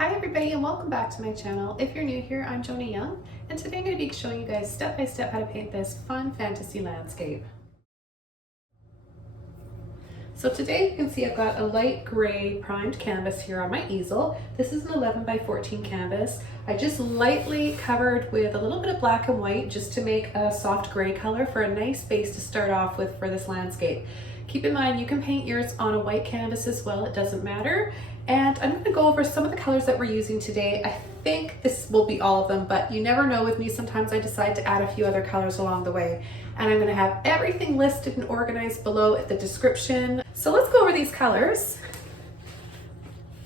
Hi everybody and welcome back to my channel. If you're new here, I'm Joni Young, and today I'm going to be showing you guys step by step how to paint this fun fantasy landscape. So today you can see I've got a light gray primed canvas here on my easel. This is an 11 by 14 canvas. I just lightly covered with a little bit of black and white just to make a soft gray color for a nice base to start off with for this landscape. Keep in mind you can paint yours on a white canvas as well, it doesn't matter. And I'm going to go over some of the colors that we're using today. I think this will be all of them, but you never know with me. Sometimes I decide to add a few other colors along the way. And I'm going to have everything listed and organized below at the description. So let's go over these colors.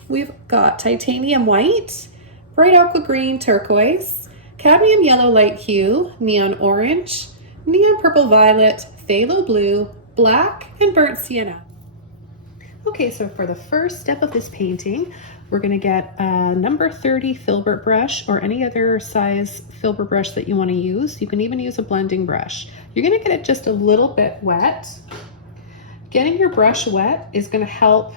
We've got titanium white, bright aqua green turquoise, cadmium yellow light hue, neon orange, neon purple violet, phthalo blue, black, and burnt sienna. Okay, so for the first step of this painting, we're going to get a number 30 filbert brush or any other size filbert brush that you want to use. You can even use a blending brush. You're going to get it just a little bit wet. Getting your brush wet is going to help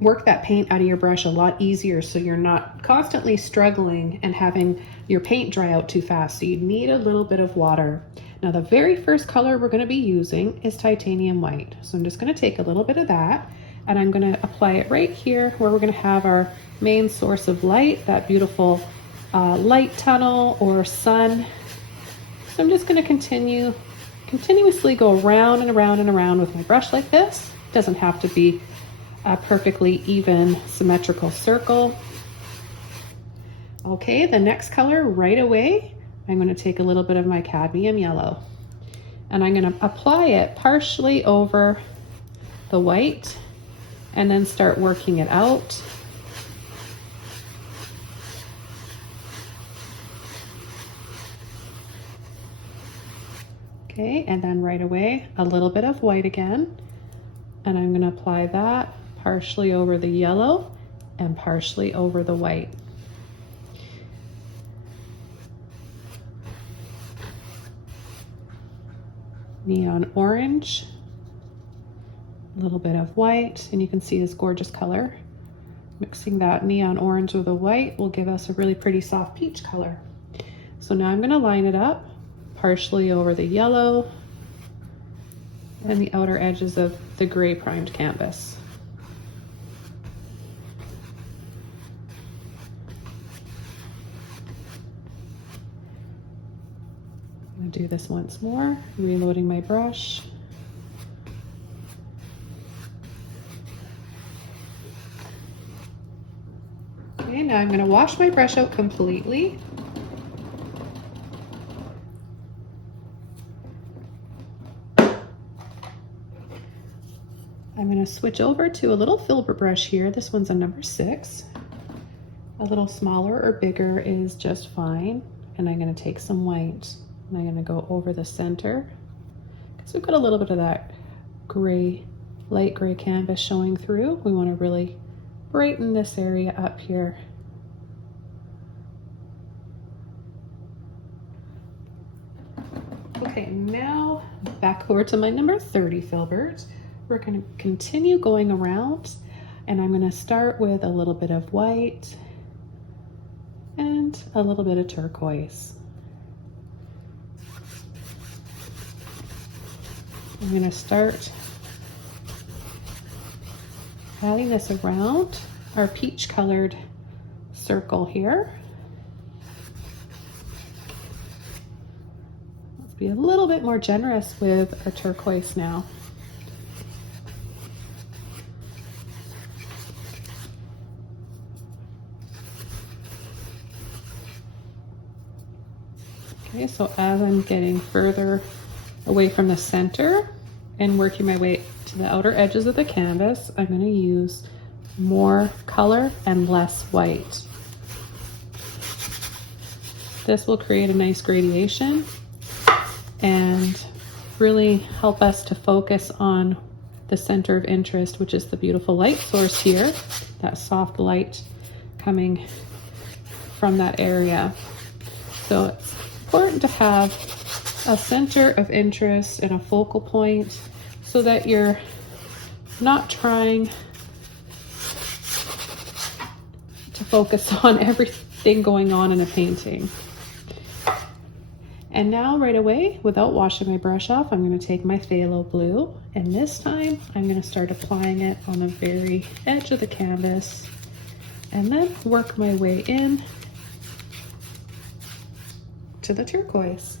work that paint out of your brush a lot easier, so you're not constantly struggling and having your paint dry out too fast. So you need a little bit of water. Now the very first color we're going to be using is titanium white. So I'm just going to take a little bit of that and I'm going to apply it right here where we're going to have our main source of light, that beautiful light tunnel or sun. So I'm just going to continuously go around and around and around with my brush like this. It doesn't have to be a perfectly even symmetrical circle. Okay, the next color right away, I'm going to take a little bit of my cadmium yellow and I'm going to apply it partially over the white and then start working it out. Okay, and then right away, a little bit of white again, and I'm going to apply that partially over the yellow and partially over the white. Neon orange, a little bit of white, and you can see this gorgeous color. Mixing that neon orange with the white will give us a really pretty soft peach color. So now I'm going to line it up partially over the yellow and the outer edges of the gray primed canvas. I'm going to do this once more, reloading my brush. Okay, now I'm going to wash my brush out completely. I'm going to switch over to a little filbert brush here. This one's a number 6. A little smaller or bigger is just fine. And I'm going to take some white and I'm going to go over the center because we've got a little bit of that gray, light gray canvas showing through. We want to really brighten this area up here. Okay, now back over to my number 30 filbert. We're going to continue going around and I'm going to start with a little bit of white and a little bit of turquoise. I'm going to start adding this around our peach colored circle here. Let's be a little bit more generous with a turquoise now. Okay, so as I'm getting further away from the center and working my way to the outer edges of the canvas, I'm going to use more color and less white. This will create a nice gradation and really help us to focus on the center of interest, which is the beautiful light source here, that soft light coming from that area. So it's important to have a center of interest and a focal point so that you're not trying focus on everything going on in a painting. And now right away, without washing my brush off, I'm going to take my phthalo blue, and this time I'm going to start applying it on the very edge of the canvas and then work my way in to the turquoise.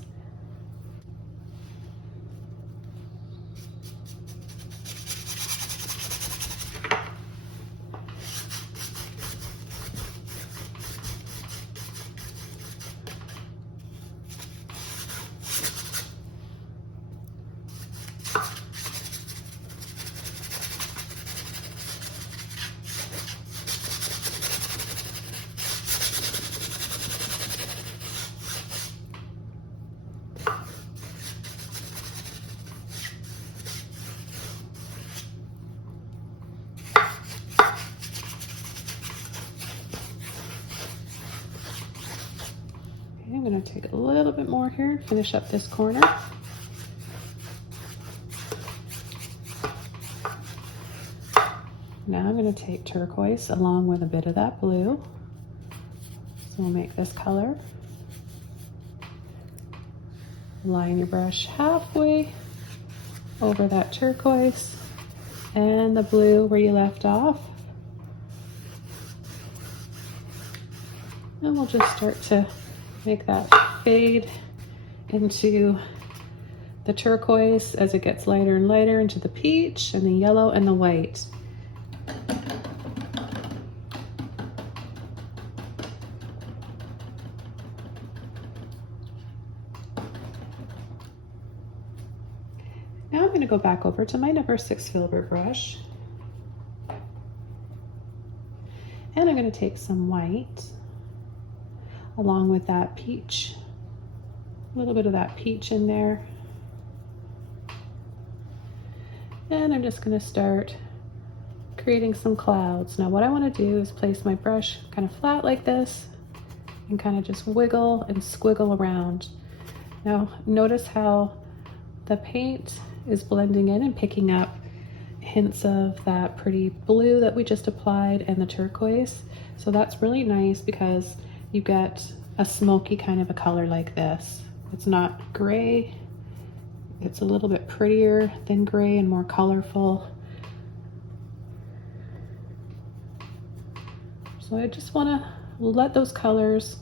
I'm going to take a little bit more here, finish up this corner. Now I'm going to take turquoise along with a bit of that blue. So we'll make this color. Line your brush halfway over that turquoise and the blue where you left off. And we'll just start to make that fade into the turquoise as it gets lighter and lighter, into the peach and the yellow and the white. Now I'm going to go back over to my number 6 filbert brush, and I'm going to take some white along with that peach, a little bit of that peach in there. And I'm just going to start creating some clouds. Now what I want to do is place my brush kind of flat like this and kind of just wiggle and squiggle around. Now notice how the paint is blending in and picking up hints of that pretty blue that we just applied and the turquoise. So that's really nice because you get a smoky kind of a color like this. It's not gray, it's a little bit prettier than gray and more colorful. So I just want to let those colors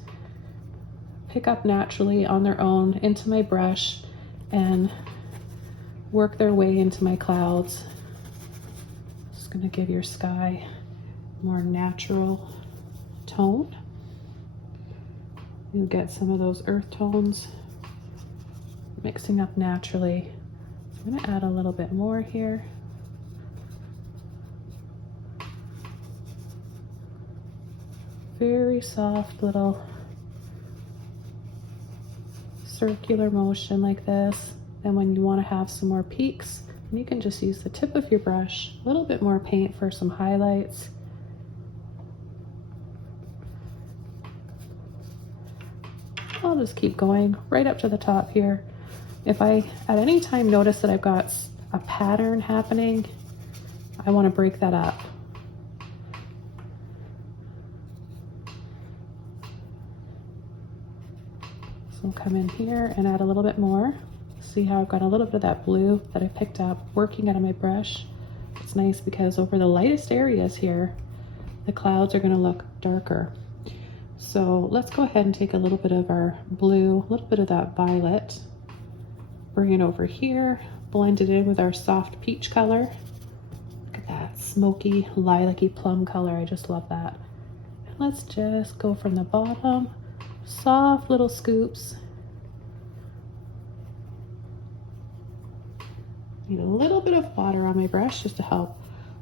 pick up naturally on their own into my brush and work their way into my clouds. Just going to give your sky a more natural tone. You get some of those earth tones mixing up naturally. So I'm going to add a little bit more here. Very soft little circular motion like this. And when you want to have some more peaks, you can just use the tip of your brush, a little bit more paint for some highlights. I'll just keep going right up to the top here. If I at any time notice that I've got a pattern happening, I want to break that up. So I'll come in here and add a little bit more. See how I've got a little bit of that blue that I picked up working out of my brush. It's nice because over the lightest areas here, the clouds are going to look darker. So let's go ahead and take a little bit of our blue, a little bit of that violet, bring it over here, blend it in with our soft peach color. Look at that smoky, lilac-y plum color. I just love that. And let's just go from the bottom, soft little scoops. Need a little bit of water on my brush just to help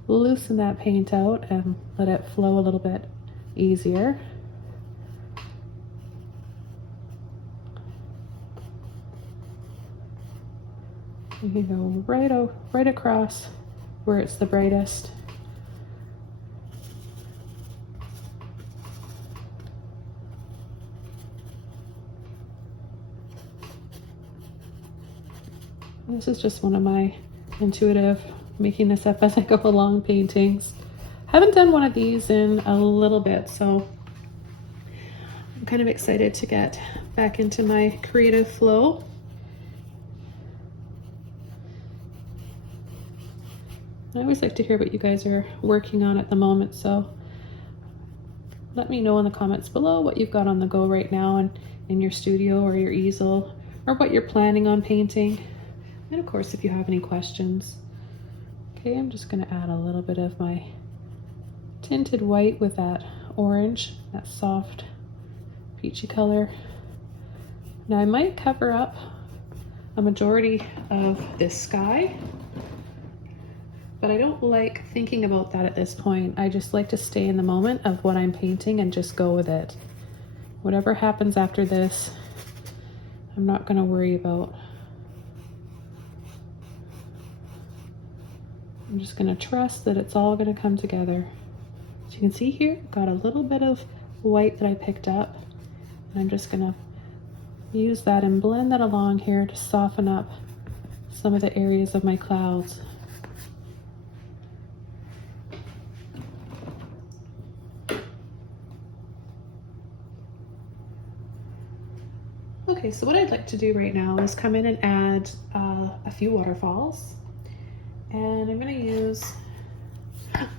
loosen that paint out and let it flow a little bit easier. You can go right across where it's the brightest. This is just one of my intuitive, making this up as I go along paintings. Haven't done one of these in a little bit, so I'm kind of excited to get back into my creative flow. I always like to hear what you guys are working on at the moment, so let me know in the comments below what you've got on the go right now and in your studio or your easel, or what you're planning on painting. And of course, if you have any questions. Okay, I'm just going to add a little bit of my tinted white with that orange, that soft peachy color. Now I might cover up a majority of this sky, but I don't like thinking about that at this point. I just like to stay in the moment of what I'm painting and just go with it. Whatever happens after this, I'm not going to worry about. I'm just going to trust that it's all going to come together. As you can see here, I've got a little bit of white that I picked up, and I'm just going to use that and blend that along here to soften up some of the areas of my clouds. Okay, so what I'd like to do right now is come in and add a few waterfalls. And I'm going to use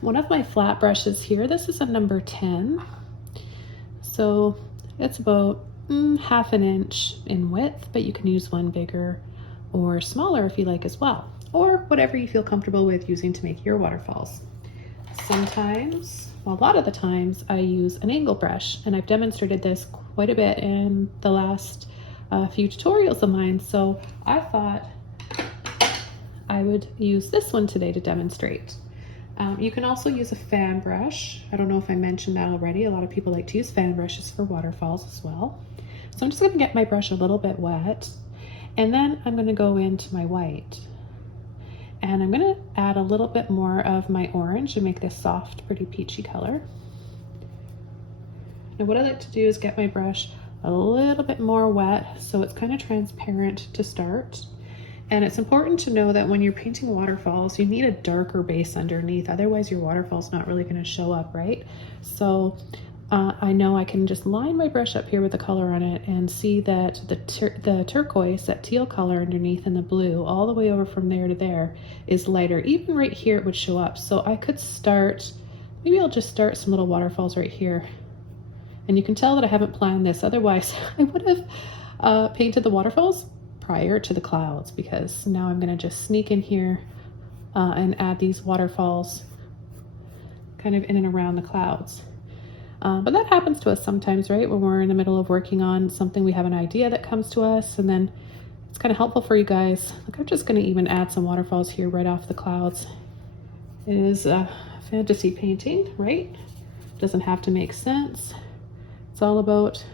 one of my flat brushes here. This is a number 10. So it's about half an inch in width, but you can use one bigger or smaller if you like as well, or whatever you feel comfortable with using to make your waterfalls. Sometimes, well, a lot of the times, I use an angle brush, and I've demonstrated this quite a bit in the last few tutorials of mine, so I thought I would use this one today to demonstrate. You can also use a fan brush. I don't know if I mentioned that already. A lot of people like to use fan brushes for waterfalls as well. So I'm just going to get my brush a little bit wet, and then I'm going to go into my white. And I'm going to add a little bit more of my orange to make this soft, pretty peachy color. And what I like to do is get my brush a little bit more wet so it's kind of transparent to start. And it's important to know that when you're painting waterfalls, you need a darker base underneath. Otherwise, your waterfall's not really going to show up, right? So I know I can just line my brush up here with the color on it and see that the turquoise, that teal color underneath, and the blue all the way over from there to there is lighter. Even right here it would show up. So I could start, maybe I'll just start some little waterfalls right here. And you can tell that I haven't planned this. Otherwise, I would have painted the waterfalls prior to the clouds, because now I'm going to just sneak in here and add these waterfalls kind of in and around the clouds. But that happens to us sometimes, right? When we're in the middle of working on something, we have an idea that comes to us, and then it's kind of helpful for you guys. Look, I'm just going to even add some waterfalls here right off the clouds. It is a fantasy painting, right? Doesn't have to make sense. It's all about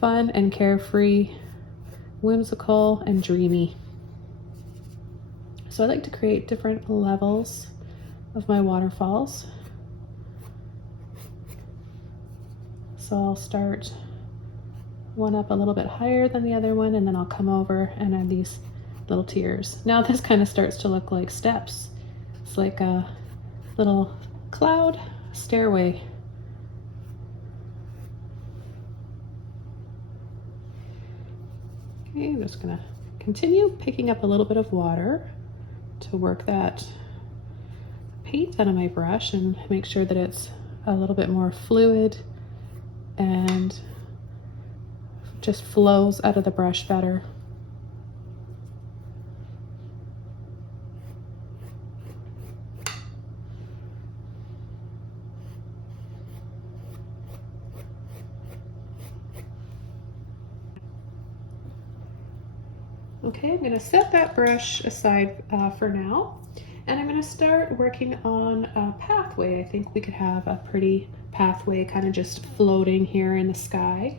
fun and carefree, whimsical and dreamy. So I like to create different levels of my waterfalls. So I'll start one up a little bit higher than the other one, and then I'll come over and add these little tiers. Now this kind of starts to look like steps. It's like a little cloud stairway. Okay, I'm just gonna continue picking up a little bit of water to work that paint out of my brush and make sure that it's a little bit more fluid and just flows out of the brush better. Okay, I'm going to set that brush aside for now, and I'm going to start working on a pathway. I think we could have a pretty pathway kind of just floating here in the sky,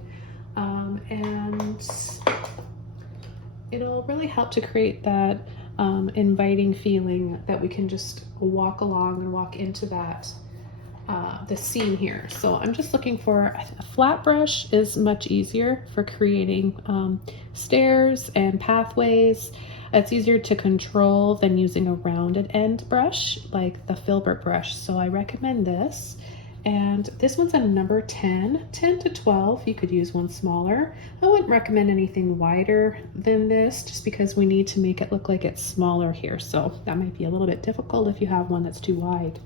and it'll really help to create that inviting feeling that we can just walk along and walk into that the scene here. So I'm just looking for a flat brush is much easier for creating stairs and pathways. It's easier to control than using a rounded end brush like the filbert brush. So I recommend this. And this one's a number 10 to 12. You could use one smaller. I wouldn't recommend anything wider than this just because we need to make it look like it's smaller here. So that might be a little bit difficult if you have one that's too wide.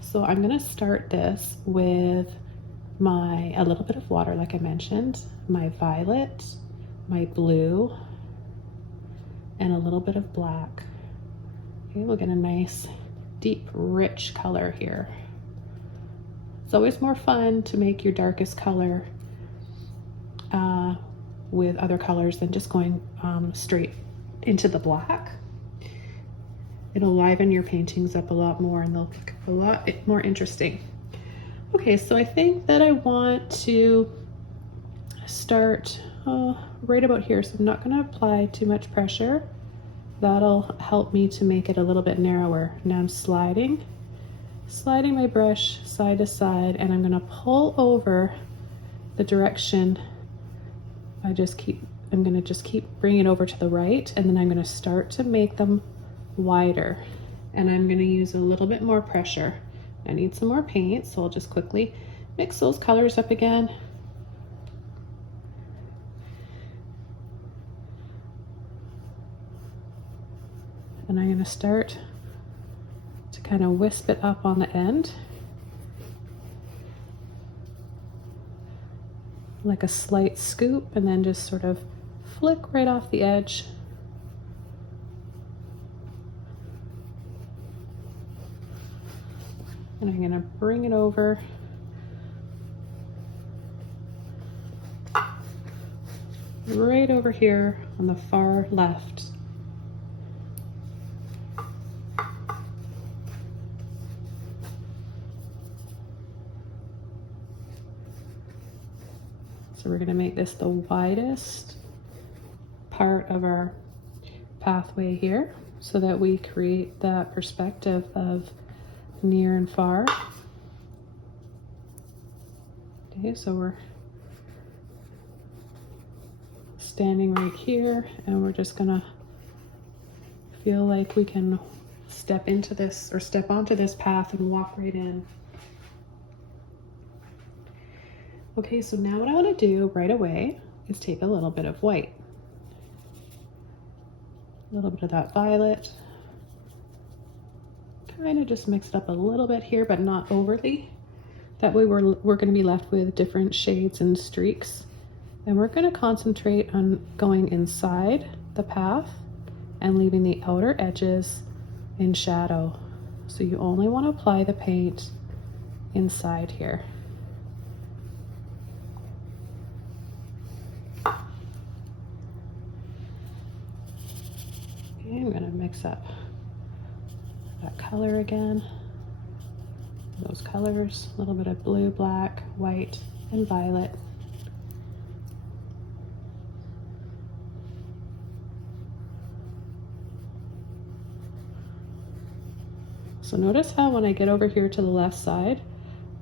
So I'm gonna start this with a little bit of water, like I mentioned, my violet, my blue, and a little bit of black. Okay, we'll get a nice, deep, rich color here. It's always more fun to make your darkest color with other colors than just going straight into the black. It'll liven your paintings up a lot more and they'll look a lot more interesting. Okay, so I think that I want to start right about here. So I'm not going to apply too much pressure. That'll help me to make it a little bit narrower. Now I'm sliding my brush side to side, and I'm going to pull over the direction. I'm going to just keep bringing it over to the right, and then I'm going to start to make them wider, and I'm going to use a little bit more pressure. I need some more paint, so I'll just quickly mix those colors up again. And I'm going to start to kind of wisp it up on the end, like a slight scoop, and then just sort of flick right off the edge. And I'm going to bring it over right over here on the far left. So we're going to make this the widest part of our pathway here so that we create that perspective of near and far. Okay, so we're standing right here and we're just going to feel like we can step into this or step onto this path and walk right in. Okay, so now what I want to do right away is take a little bit of white. A little bit of that violet. Kind of just mix it up a little bit here, but not overly. That way we're going to be left with different shades and streaks. And we're going to concentrate on going inside the path and leaving the outer edges in shadow. So you only want to apply the paint inside here. I'm going to mix up that color again, those colors, a little bit of blue, black, white, and violet. So notice how when I get over here to the left side,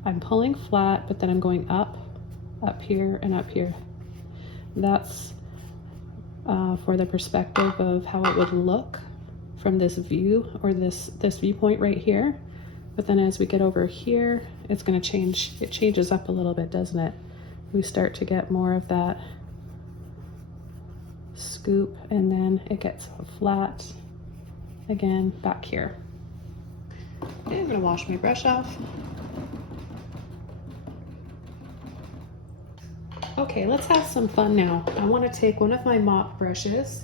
I'm pulling flat, but then I'm going up here, and up here. That's for the perspective of how it would look from this view or this viewpoint right here. But then as we get over here, it's going to change. It changes up a little bit, doesn't it? We start to get more of that scoop, and then it gets flat again back here. Okay, I'm going to wash my brush off. Okay, let's have some fun now. I want to take one of my mop brushes.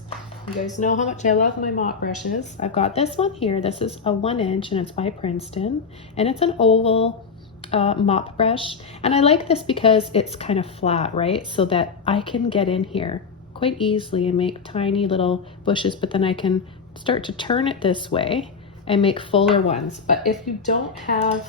You guys know how much I love my mop brushes. I've got this one here. This is a 1-inch and it's by Princeton. And it's an oval mop brush. And I like this because it's kind of flat, right? So that I can get in here quite easily and make tiny little bushes, but then I can start to turn it this way and make fuller ones. But if you don't have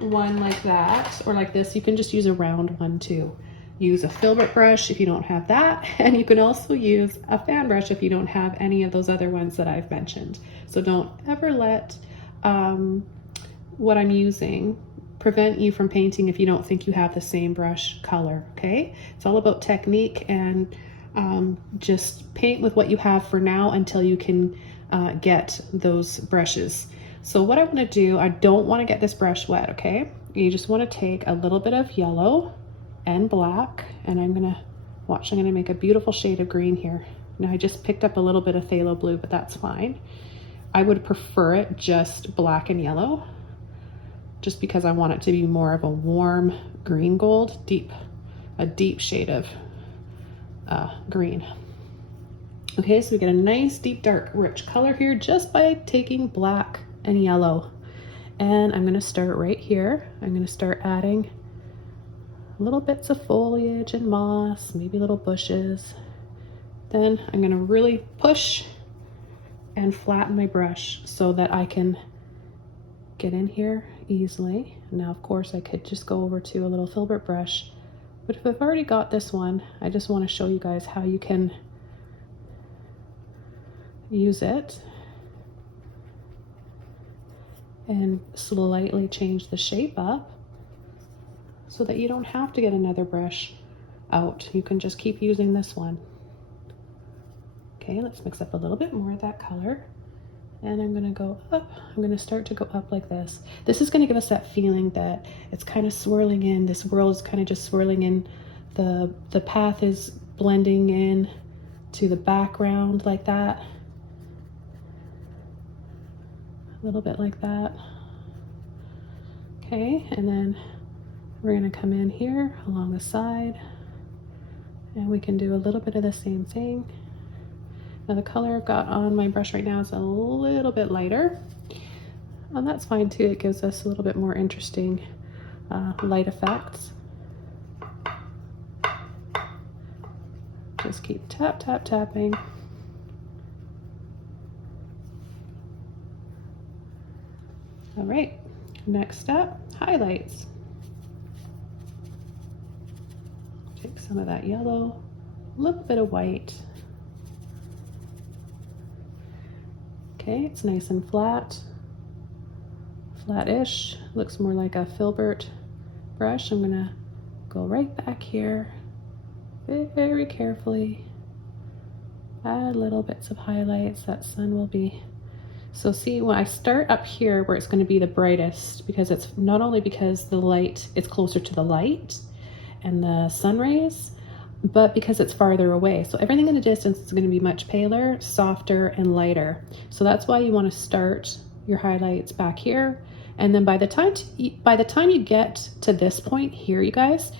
one like that or like this, you can just use a round one too. Use a filbert brush if you don't have that, and you can also use a fan brush if you don't have any of those other ones that I've mentioned. So don't ever let what I'm using prevent you from painting if you don't think you have the same brush color, okay? It's all about technique and just paint with what you have for now until you can get those brushes. So what I want to do, I don't want to get this brush wet, okay? You just want to take a little bit of yellow and black, and I'm going to make a beautiful shade of green here. Now I just picked up a little bit of phthalo blue, but that's fine. I would prefer it just black and yellow, just because I want it to be more of a warm green gold, a deep shade of green. Okay, so we get a nice deep dark rich color here just by taking black and yellow. And I'm going to start right here. I'm going to start adding little bits of foliage and moss, maybe little bushes. Then I'm going to really push and flatten my brush so that I can get in here easily. Now, of course, I could just go over to a little filbert brush, but if I've already got this one, I just want to show you guys how you can use it and slightly change the shape up so that you don't have to get another brush out. You can just keep using this one. Okay, let's mix up a little bit more of that color. And I'm gonna go up. I'm gonna start to go up like this. This is gonna give us that feeling that it's kind of swirling in. This world is kind of just swirling in. The path is blending in to the background like that. A little bit like that. Okay, and then we're gonna come in here along the side, and we can do a little bit of the same thing. Now the color I've got on my brush right now is a little bit lighter, and that's fine too. It gives us a little bit more interesting light effects. Just keep tapping. All right, next up, highlights. Take some of that yellow, a little bit of white. Okay, it's nice and flat-ish. Looks more like a filbert brush. I'm gonna go right back here, very carefully. Add little bits of highlights. That sun will be. So see, when I start up here where it's gonna be the brightest, because it's not only because the light, it's closer to the light and the sun rays, but because it's farther away. So everything in the distance is going to be much paler, softer, and lighter. So that's why you want to start your highlights back here. And then by the time you get to this point here, you guys,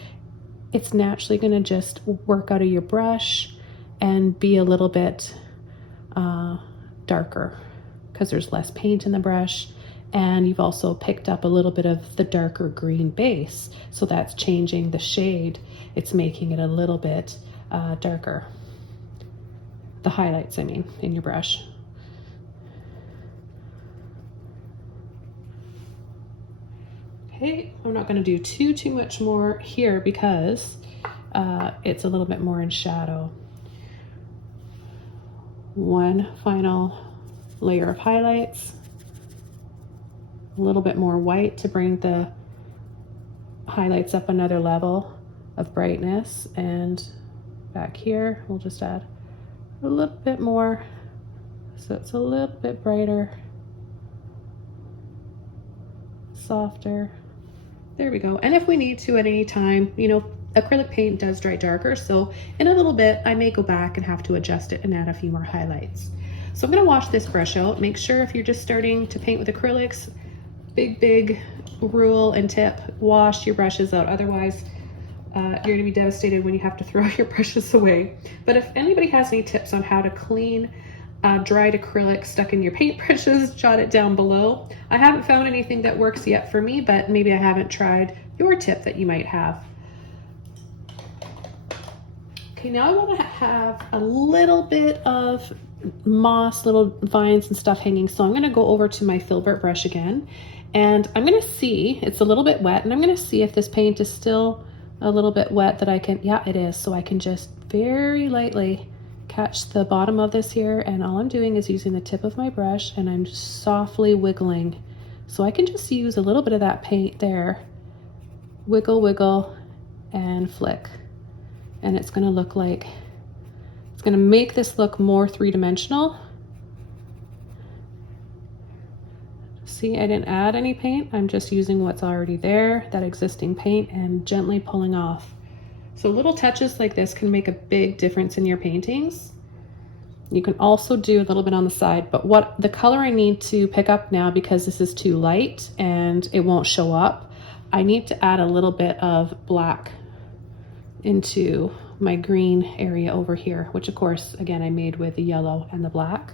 it's naturally going to just work out of your brush and be a little bit darker because there's less paint in the brush. And you've also picked up a little bit of the darker green base. So that's changing the shade. It's making it a little bit darker. The highlights, I mean, in your brush. Okay, I'm not gonna do too much more here because it's a little bit more in shadow. One final layer of highlights. A little bit more white to bring the highlights up another level of brightness, and back here we'll just add a little bit more so it's a little bit brighter, softer. There we go. And if we need to at any time, you know, acrylic paint does dry darker, so in a little bit I may go back and have to adjust it and add a few more highlights. So I'm going to wash this brush out. Make sure if you're just starting to paint with acrylics, big rule and tip, wash your brushes out. Otherwise, you're going to be devastated when you have to throw your brushes away. But if anybody has any tips on how to clean dried acrylic stuck in your paintbrushes, jot it down below. I haven't found anything that works yet for me, but maybe I haven't tried your tip that you might have. Okay, now I want to have a little bit of moss, little vines and stuff hanging. So I'm going to go over to my filbert brush again, and I'm going to see, it's a little bit wet, and I'm going to see if this paint is still a little bit wet that I can, yeah, it is. So I can just very lightly catch the bottom of this here, and all I'm doing is using the tip of my brush and I'm just softly wiggling. So I can just use a little bit of that paint there, wiggle, and flick. And it's going to look like gonna make this look more three-dimensional. See, I didn't add any paint. I'm just using what's already there, that existing paint, and gently pulling off. So little touches like this can make a big difference in your paintings. You can also do a little bit on the side, but what the color I need to pick up now, because this is too light and it won't show up, I need to add a little bit of black into my green area over here, which of course, again, I made with the yellow and the black.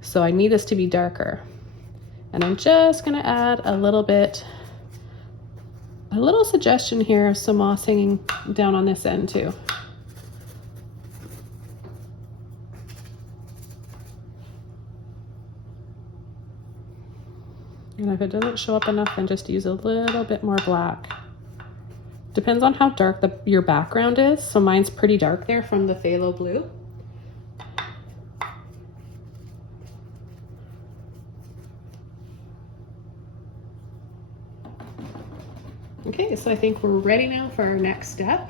So I need this to be darker. And I'm just gonna add a little suggestion here of some moss hanging down on this end too. And if it doesn't show up enough, then just use a little bit more black. Depends on how dark your background is. So mine's pretty dark there from the phthalo blue. Okay, so I think we're ready now for our next step.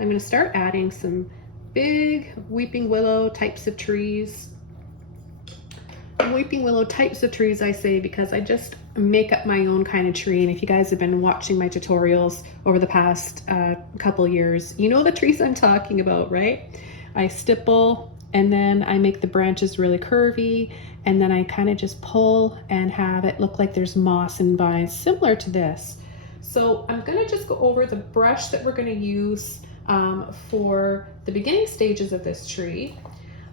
I'm going to start adding some big weeping willow types of trees. Weeping willow types of trees, I say, because I just make up my own kind of tree. And if you guys have been watching my tutorials over the past couple years, you know the trees I'm talking about, right? I stipple and then I make the branches really curvy, and then I kind of just pull and have it look like there's moss and vines similar to this. So I'm going to just go over the brush that we're going to use for the beginning stages of this tree.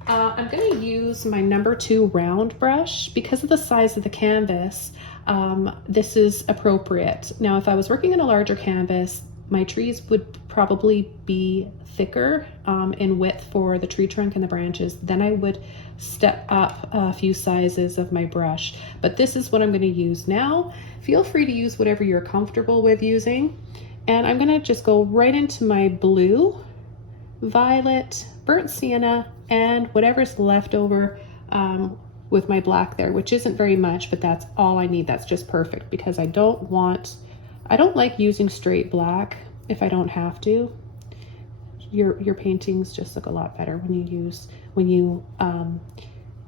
I'm going to use my #2 round brush. Because of the size of the canvas, this is appropriate. Now, if I was working in a larger canvas, my trees would probably be thicker in width for the tree trunk and the branches. Then I would step up a few sizes of my brush. But this is what I'm going to use now. Feel free to use whatever you're comfortable with using. And I'm going to just go right into my blue, violet, burnt sienna, and whatever's left over with my black there, which isn't very much, but that's all I need. That's just perfect, because I don't like using straight black if I don't have to. Your paintings just look a lot better when you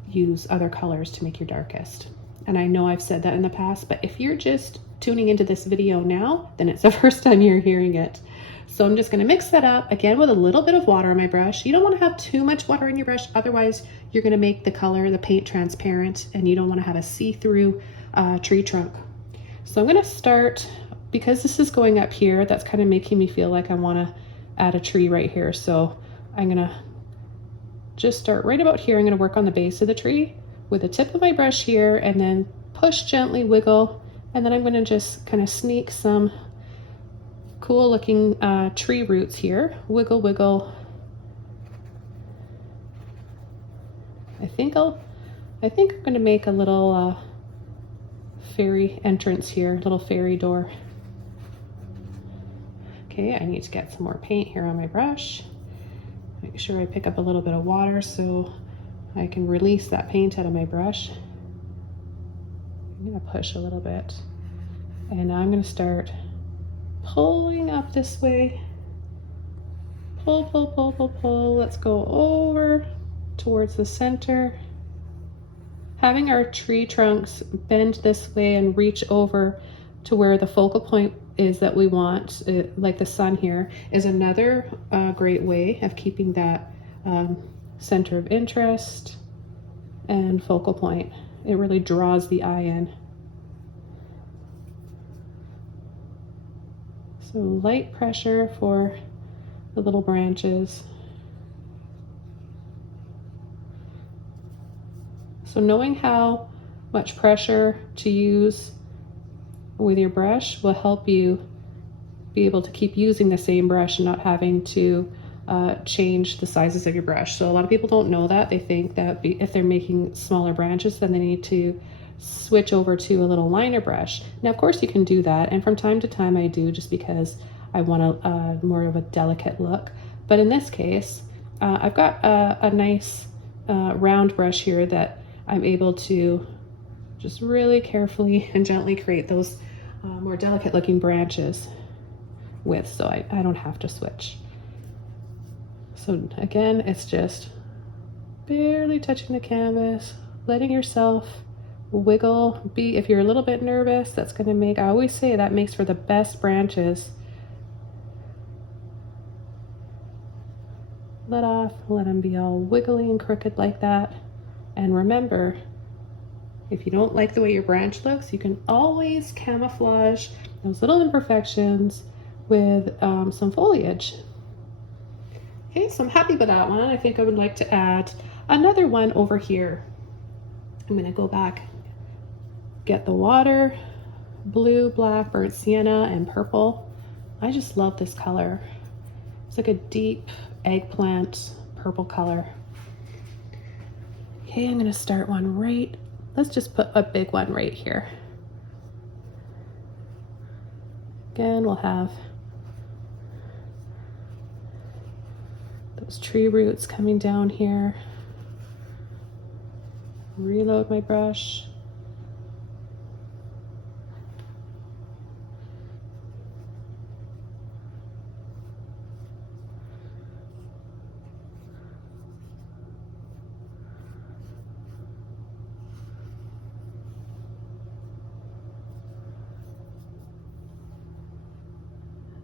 use other colors to make your darkest. And I know I've said that in the past, but if you're just tuning into this video now, then it's the first time you're hearing it. So I'm just going to mix that up again with a little bit of water on my brush. You don't want to have too much water in your brush, otherwise you're going to make the color, the paint, transparent, and you don't want to have a see-through tree trunk. So I'm going to start, because this is going up here, that's kind of making me feel like I want to add a tree right here. So I'm going to just start right about here. I'm going to work on the base of the tree with the tip of my brush here, and then push gently, wiggle, and then I'm going to just kind of sneak some cool looking tree roots here. Wiggle, wiggle. I think I'm going to make a little fairy entrance here, little fairy door. Okay, I need to get some more paint here on my brush. Make sure I pick up a little bit of water so I can release that paint out of my brush. I'm going to push a little bit, and now I'm going to start pulling up this way. Pull, pull, pull, pull, pull. Let's go over towards the center. Having our tree trunks bend this way and reach over to where the focal point is that we want, like the sun here, is another great way of keeping that center of interest and focal point. It really draws the eye in. So light pressure for the little branches. So knowing how much pressure to use with your brush will help you be able to keep using the same brush and not having to change the sizes of your brush. So a lot of people don't know that. They think that if they're making smaller branches, then they need to switch over to a little liner brush. Now, of course, you can do that, and from time to time I do, just because I want a more of a delicate look. But in this case, I've got a nice round brush here that I'm able to just really carefully and gently create those more delicate looking branches with, so I don't have to switch. So again, it's just barely touching the canvas, letting yourself wiggle. If you're a little bit nervous, that's going to make, I always say that makes for the best branches. Let off, let them be all wiggly and crooked like that. And remember, if you don't like the way your branch looks, you can always camouflage those little imperfections with some foliage. Okay, so I'm happy with that one. I think I would like to add another one over here. I'm gonna go back, get the water, blue, black, burnt sienna, and purple. I just love this color. It's like a deep eggplant purple color. Okay, I'm gonna start one right. Let's just put a big one right here. Again, we'll have those tree roots coming down here. Reload my brush.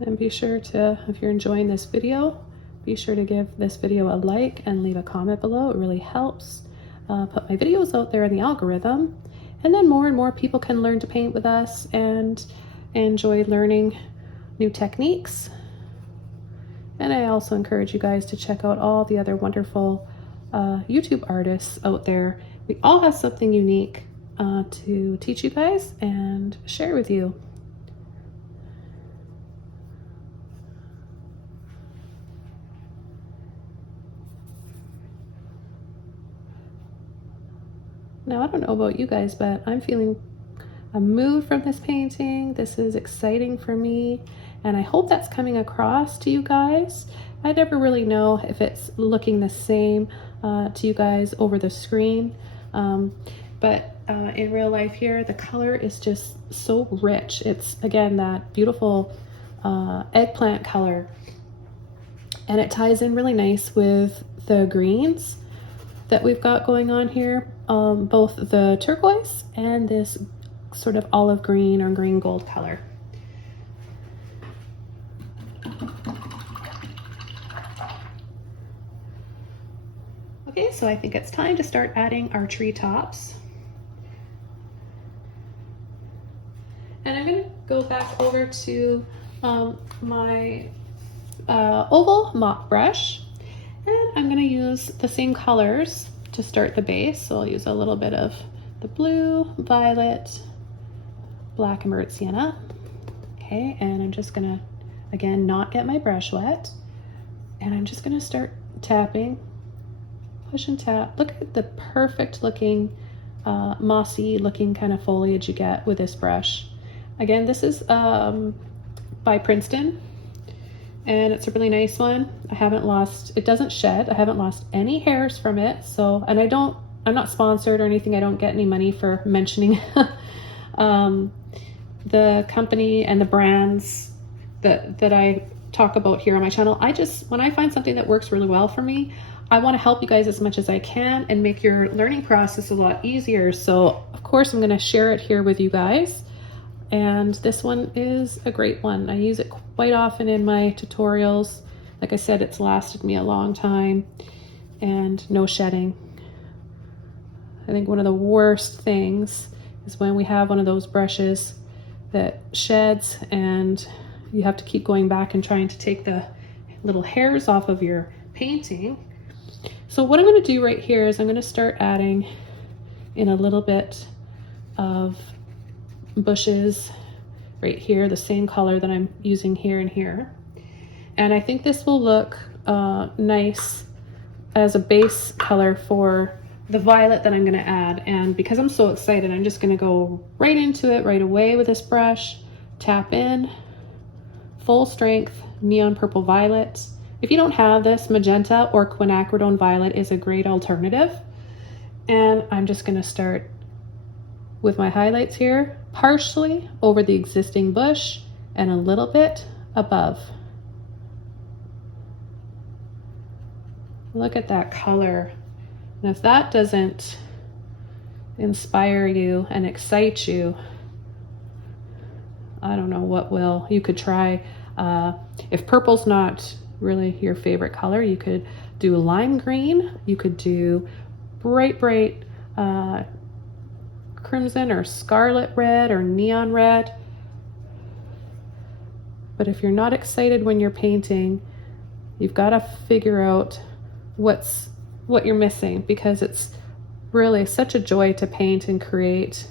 And be sure to, if you're enjoying this video, be sure to give this video a like and leave a comment below. It really helps put my videos out there in the algorithm. And then more and more people can learn to paint with us and enjoy learning new techniques. And I also encourage you guys to check out all the other wonderful YouTube artists out there. We all have something unique to teach you guys and share with you. Now, I don't know about you guys, but I'm feeling a mood from this painting. This is exciting for me, and I hope that's coming across to you guys. I never really know if it's looking the same to you guys over the screen, but in real life here, the color is just so rich. It's, again, that beautiful eggplant color, and it ties in really nice with the greens that we've got going on here. Both the turquoise and this sort of olive green or green gold color. Okay, so I think it's time to start adding our tree tops. And I'm going to go back over to my oval mop brush, and I'm going to use the same colors to start the base. So I'll use a little bit of the blue, violet, black, and burnt sienna. Okay, and I'm just gonna, again, not get my brush wet. And I'm just gonna start tapping, push and tap. Look at the perfect looking, mossy looking kind of foliage you get with this brush. Again, this is by Princeton, and it's a really nice one. I haven't lost, it doesn't shed. I haven't lost any hairs from it. So, and I'm not sponsored or anything. I don't get any money for mentioning the company and the brands that I talk about here on my channel. When I find something that works really well for me, I want to help you guys as much as I can and make your learning process a lot easier. So of course I'm going to share it here with you guys. And this one is a great one. I use it quite often in my tutorials. Like I said, it's lasted me a long time, and no shedding. I think one of the worst things is when we have one of those brushes that sheds and you have to keep going back and trying to take the little hairs off of your painting. So what I'm going to do right here is I'm going to start adding in a little bit of bushes right here, the same color that I'm using here and here. And I think this will look nice as a base color for the violet that I'm going to add. And because I'm so excited, I'm just going to go right into it right away with this brush. Tap in, full strength neon purple violet. If you don't have this, magenta or quinacridone violet is a great alternative. And I'm just going to start with my highlights here, partially over the existing bush and a little bit above. Look at that color. And if that doesn't inspire you and excite you, I don't know what will. You could try, if purple's not really your favorite color, you could do lime green. You could do bright crimson or scarlet red or neon red. But if you're not excited when you're painting, you've got to figure out what you're missing, because it's really such a joy to paint and create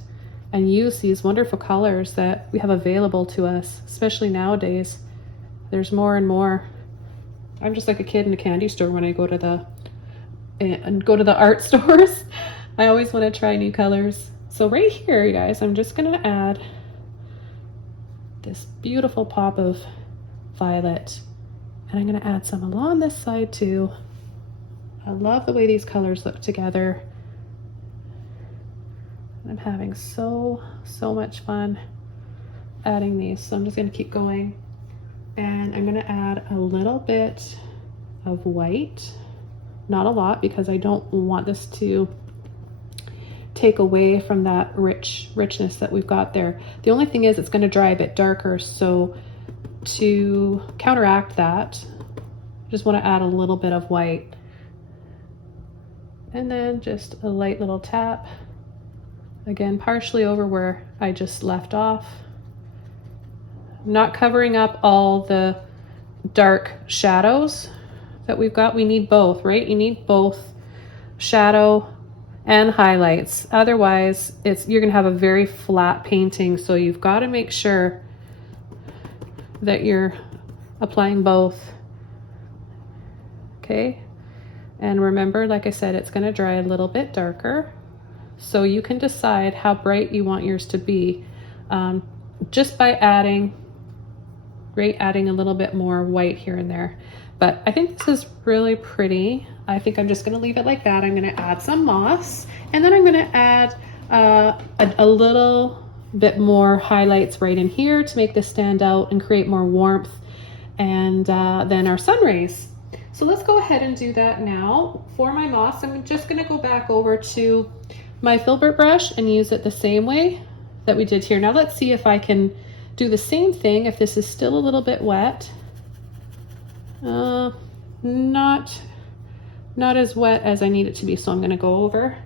and use these wonderful colors that we have available to us, especially nowadays. There's more and more. I'm just like a kid in a candy store when I go to the art stores. I always want to try new colors. So right here, you guys, I'm just gonna add this beautiful pop of violet, and I'm gonna add some along this side too. I love the way these colors look together. I'm having so much fun adding these. So I'm just gonna keep going, and I'm gonna add a little bit of white, not a lot, because I don't want this to take away from that richness that we've got there. The only thing is it's going to dry a bit darker, so to counteract that, just want to add a little bit of white, and then just a light little tap, again partially over where I just left off. I'm not covering up all the dark shadows that we've got. We need both, right? You need both shadow and highlights. Otherwise, you're gonna have a very flat painting. So you've got to make sure that you're applying both. Okay. And remember, like I said, it's gonna dry a little bit darker. So you can decide how bright you want yours to be, just by adding a little bit more white here and there. But I think this is really pretty. I think I'm just gonna leave it like that. I'm gonna add some moss, and then I'm gonna add a little bit more highlights right in here to make this stand out and create more warmth, and then our sun rays. So let's go ahead and do that now. For my moss, I'm just gonna go back over to my filbert brush and use it the same way that we did here. Now let's see if I can do the same thing if this is still a little bit wet. Not as wet as I need it to be, so I'm gonna go over,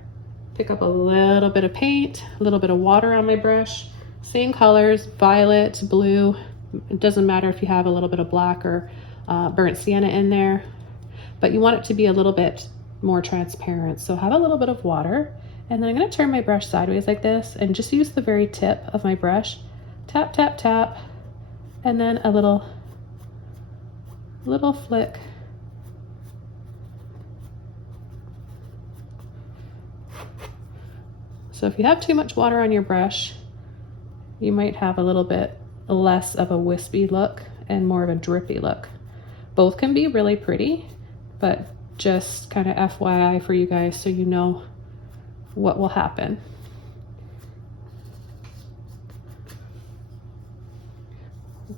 pick up a little bit of paint, a little bit of water on my brush, same colors, violet, blue. It doesn't matter if you have a little bit of black or burnt sienna in there, but you want it to be a little bit more transparent. So have a little bit of water, and then I'm gonna turn my brush sideways like this and just use the very tip of my brush, tap, tap, tap, and then a little flick. So if you have too much water on your brush, you might have a little bit less of a wispy look and more of a drippy look. Both can be really pretty, but just kind of FYI for you guys so you know what will happen.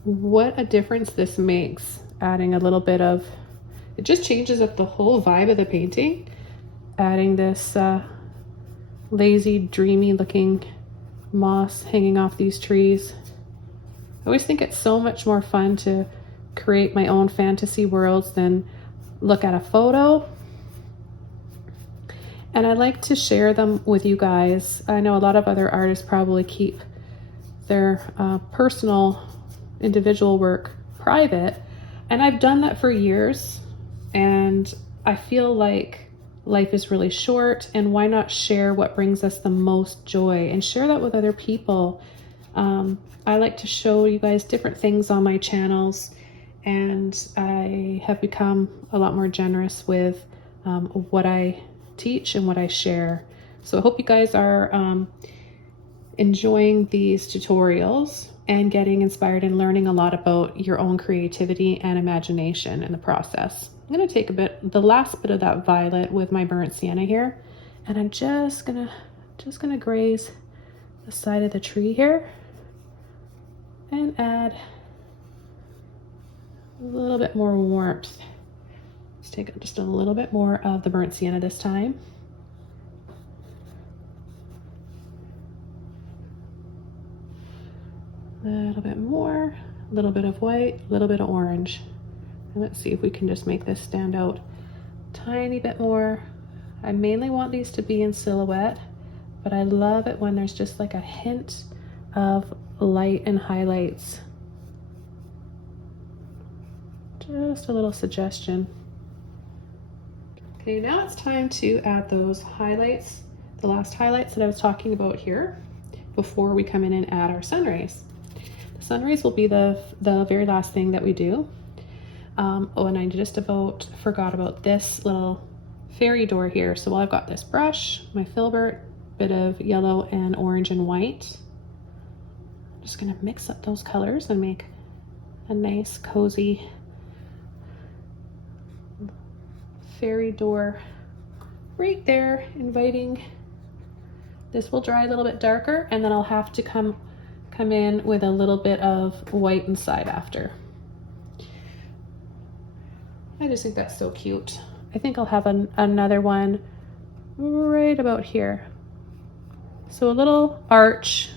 What a difference this makes, adding a little bit of, it just changes up the whole vibe of the painting. Adding this lazy, dreamy looking moss hanging off these trees. I always think it's so much more fun to create my own fantasy worlds than look at a photo. And I like to share them with you guys. I know a lot of other artists probably keep their personal individual work private, and I've done that for years, and I feel like life is really short, and why not share what brings us the most joy and share that with other people. I like to show you guys different things on my channels, and I have become a lot more generous with what I teach and what I share. So I hope you guys are enjoying these tutorials and getting inspired and learning a lot about your own creativity and imagination in the process. I'm gonna take the last bit of that violet with my burnt sienna here, and I'm just gonna graze the side of the tree here and add a little bit more warmth. Let's take just a little bit more of the burnt sienna this time. A little bit more, a little bit of white, a little bit of orange. And let's see if we can just make this stand out a tiny bit more. I mainly want these to be in silhouette, but I love it when there's just like a hint of light and highlights. Just a little suggestion. Okay, now it's time to add those highlights, the last highlights that I was talking about here before we come in and add our sun rays. The sun rays will be the very last thing that we do. Oh, and I just about forgot about this little fairy door here. So while I've got this brush, my filbert, bit of yellow and orange and white, I'm just gonna mix up those colors and make a nice cozy fairy door right there, inviting. This will dry a little bit darker, and then I'll have to come in with a little bit of white inside after. I just think that's so cute. I think I'll have another one right about here. So a little arch,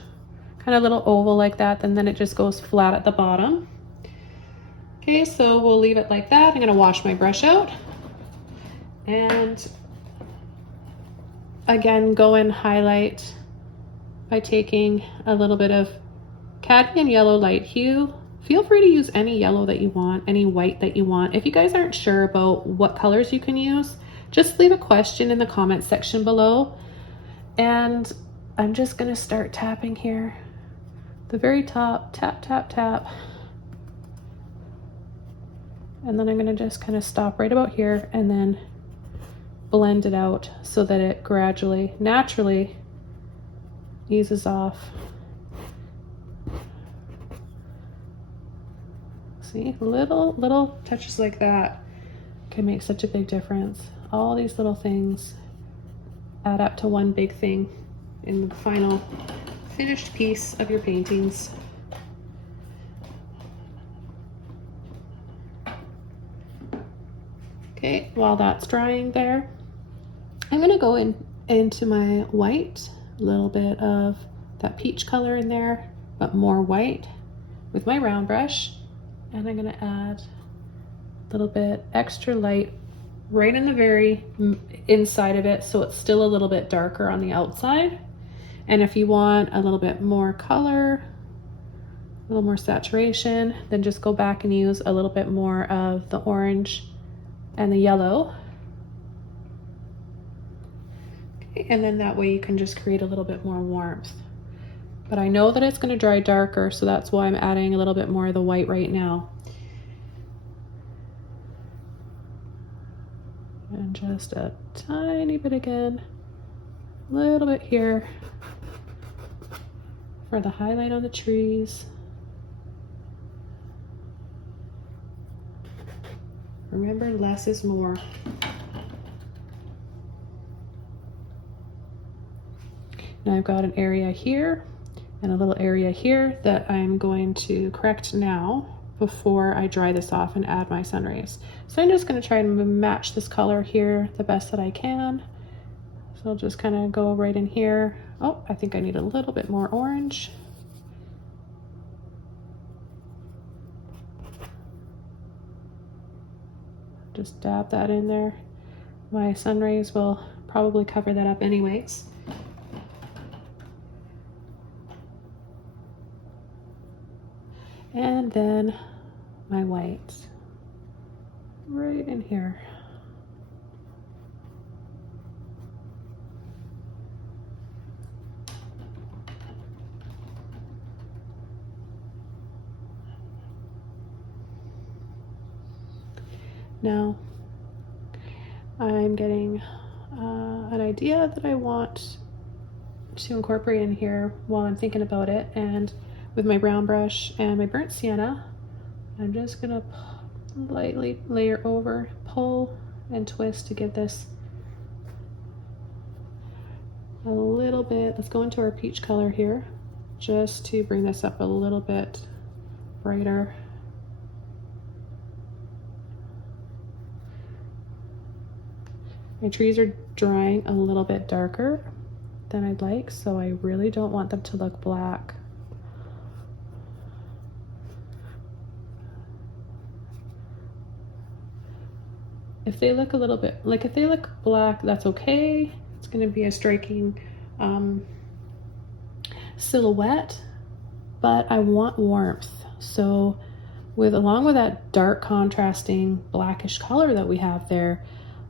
kind of little oval like that, and then it just goes flat at the bottom. Okay, so we'll leave it like that. I'm gonna wash my brush out. And again, go and highlight by taking a little bit of cadmium yellow light hue. Feel free to use any yellow that you want, any white that you want. If you guys aren't sure about what colors you can use, just leave a question in the comment section below. And I'm just gonna start tapping here. The very top, tap, tap, tap. And then I'm gonna just kind of stop right about here and then blend it out so that it gradually, naturally eases off. See, little touches like that can make such a big difference. All these little things add up to one big thing in the final finished piece of your paintings. Okay, while that's drying there, I'm gonna go into my white, a little bit of that peach color in there, but more white with my round brush. And I'm gonna add a little bit extra light right in the very inside of it, so it's still a little bit darker on the outside. And if you want a little bit more color, a little more saturation, then just go back and use a little bit more of the orange and the yellow. Okay, and then that way you can just create a little bit more warmth. But I know that it's going to dry darker, so that's why I'm adding a little bit more of the white right now. And just a tiny bit again, a little bit here for the highlight on the trees. Remember, less is more. Now I've got an area here and a little area here that I'm going to correct now before I dry this off and add my sun rays. So I'm just going to try and match this color here the best that I can. So I'll just kind of go right in here. Oh, I think I need a little bit more orange. Just dab that in there. My sun rays will probably cover that up anyways. And then my white right in here. Now I'm getting an idea that I want to incorporate in here while I'm thinking about it, and with my brown brush and my burnt sienna, I'm just gonna lightly layer over, pull and twist to give this a little bit. Let's go into our peach color here, just to bring this up a little bit brighter. My trees are drying a little bit darker than I'd like, so I really don't want them to look black. If they look a little bit, like if they look black, that's okay. It's gonna be a striking silhouette, but I want warmth. So along with that dark contrasting blackish color that we have there,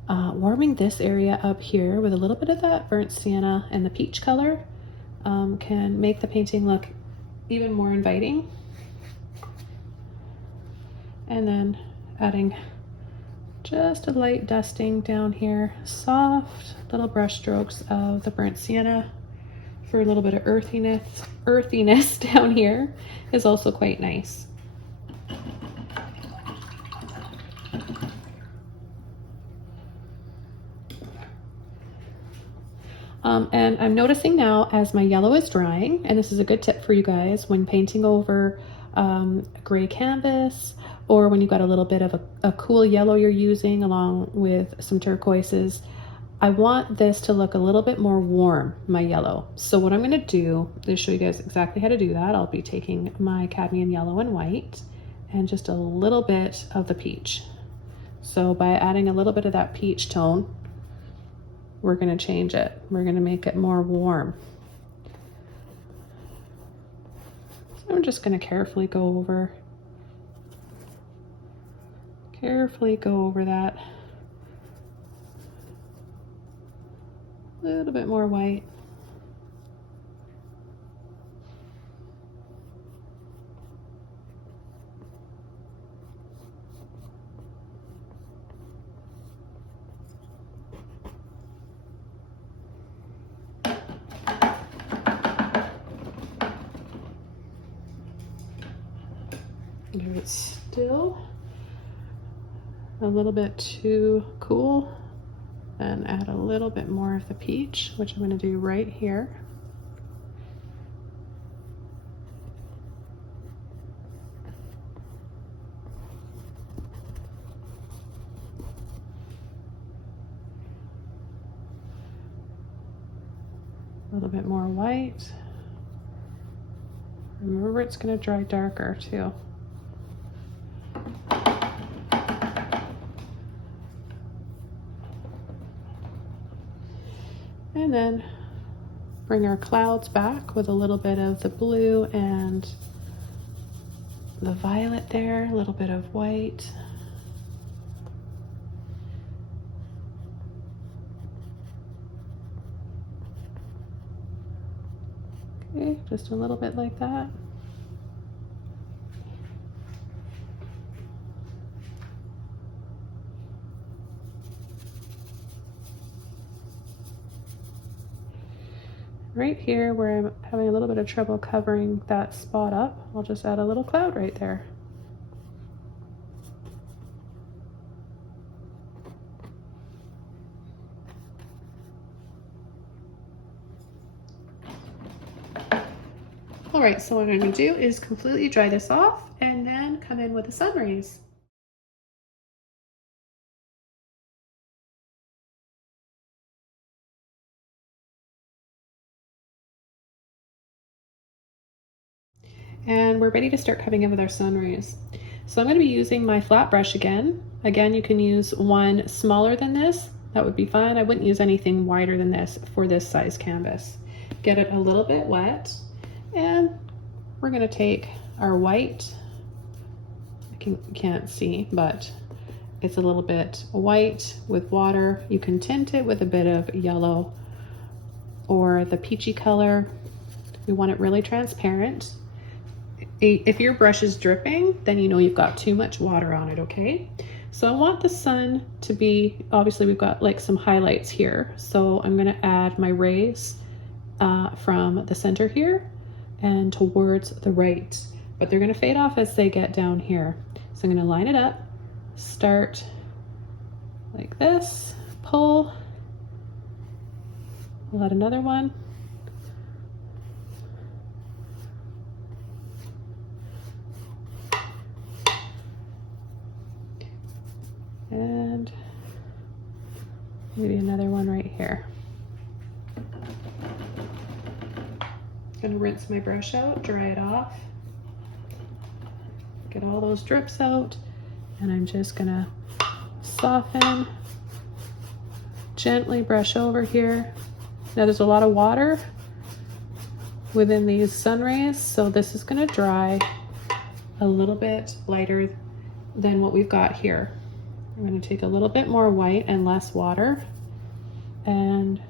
warming this area up here with a little bit of that burnt sienna and the peach color can make the painting look even more inviting. And then adding just a light dusting down here, soft little brush strokes of the burnt sienna for a little bit of earthiness down here is also quite nice. And I'm noticing now as my yellow is drying, and this is a good tip for you guys when painting over gray canvas, or when you've got a little bit of a cool yellow you're using along with some turquoises, I want this to look a little bit more warm, my yellow. So what I'm gonna do is show you guys exactly how to do that. I'll be taking my cadmium yellow and white and just a little bit of the peach. So by adding a little bit of that peach tone, we're gonna change it. We're gonna make it more warm. So I'm just gonna carefully go over that. A little bit more white. If it's still a little bit too cool, then add a little bit more of the peach, which I'm going to do right here. A little bit more white. Remember, it's going to dry darker too. And then bring our clouds back with a little bit of the blue and the violet there, a little bit of white. Okay, just a little bit like that. Right here where I'm having a little bit of trouble covering that spot up, I'll just add a little cloud right there. All right, so what I'm going to do is completely dry this off and then come in with the sun rays. And we're ready to start coming in with our sun rays. So I'm going to be using my flat brush again. Again, you can use one smaller than this. That would be fine. I wouldn't use anything wider than this for this size canvas. Get it a little bit wet, and we're going to take our white. You can't see, but it's a little bit white with water. You can tint it with a bit of yellow or the peachy color. We want it really transparent. If your brush is dripping, then you know you've got too much water on it, okay? So I want the sun to be, obviously we've got like some highlights here. So I'm gonna add my rays from the center here and towards the right, but they're gonna fade off as they get down here. So I'm gonna line it up, start like this, pull, we'll add another one. And maybe here. Gonna rinse my brush out, dry it off, get all those drips out, and I'm just gonna soften, gently brush over here. Now there's a lot of water within these sun rays, so this is gonna dry a little bit lighter than what we've got here. I'm gonna take a little bit more white and less water and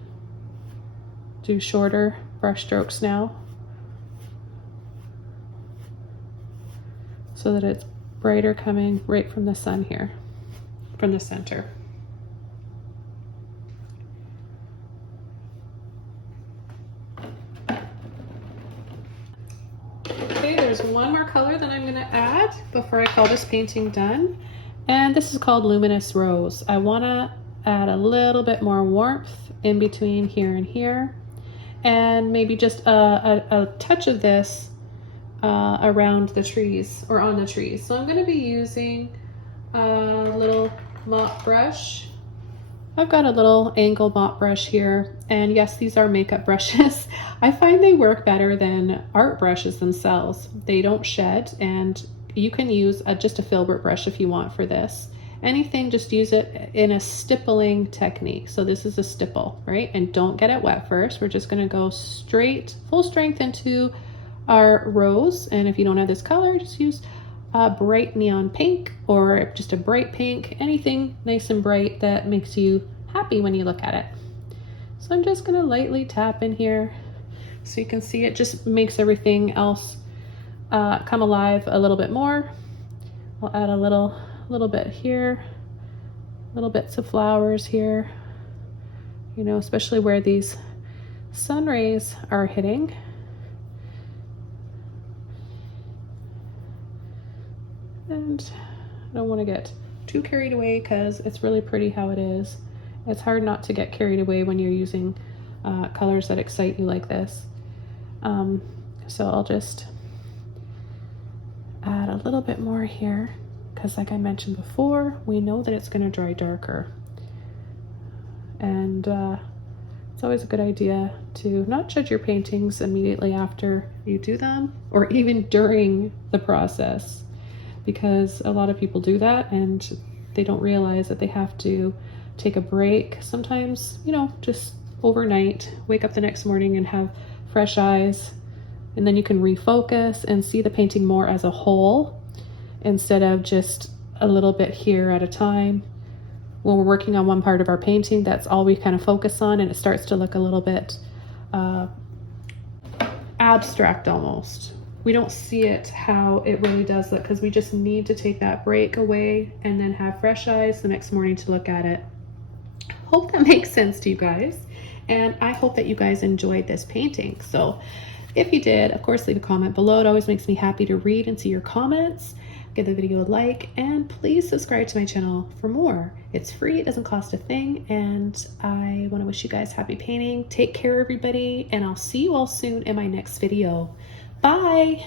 do shorter brush strokes now, so that it's brighter coming right from the sun here, from the center. Okay, there's one more color that I'm gonna add before I call this painting done. And this is called Luminous Rose. I wanna add a little bit more warmth in between here and here. And maybe just a touch of this around the trees or on the trees. So I'm going to be using a little mop brush. I've got a little angle mop brush here, and yes, these are makeup brushes. I find they work better than art brushes themselves. They don't shed, and you can use just a filbert brush if you want for this. Anything, just use it in a stippling technique. So this is a stipple, right? And don't get it wet first. We're just going to go straight, full strength into our rose. And if you don't have this color, just use a bright neon pink or just a bright pink, anything nice and bright that makes you happy when you look at it. So I'm just going to lightly tap in here so you can see it just makes everything else come alive a little bit more. I'll add a little bit here, little bits of flowers here, you know, especially where these sun rays are hitting. And I don't want to get too carried away because it's really pretty how it is. It's hard not to get carried away when you're using colors that excite you like this. So I'll just add a little bit more here, because like I mentioned before, we know that it's going to dry darker. And it's always a good idea to not judge your paintings immediately after you do them, or even during the process, because a lot of people do that and they don't realize that they have to take a break sometimes, you know, just overnight, wake up the next morning and have fresh eyes, and then you can refocus and see the painting more as a whole instead of just a little bit here at a time. When we're working on one part of our painting, that's all we kind of focus on, and it starts to look a little bit abstract almost. We don't see it how it really does look, because we just need to take that break away and then have fresh eyes the next morning to look at it. Hope that makes sense to you guys, and I hope that you guys enjoyed this painting. So if you did, of course, leave a comment below. It always makes me happy to read and see your comments. Give the video a like, and please subscribe to my channel for more. It's free, it doesn't cost a thing, and I want to wish you guys happy painting. Take care, everybody, and I'll see you all soon in my next video. Bye!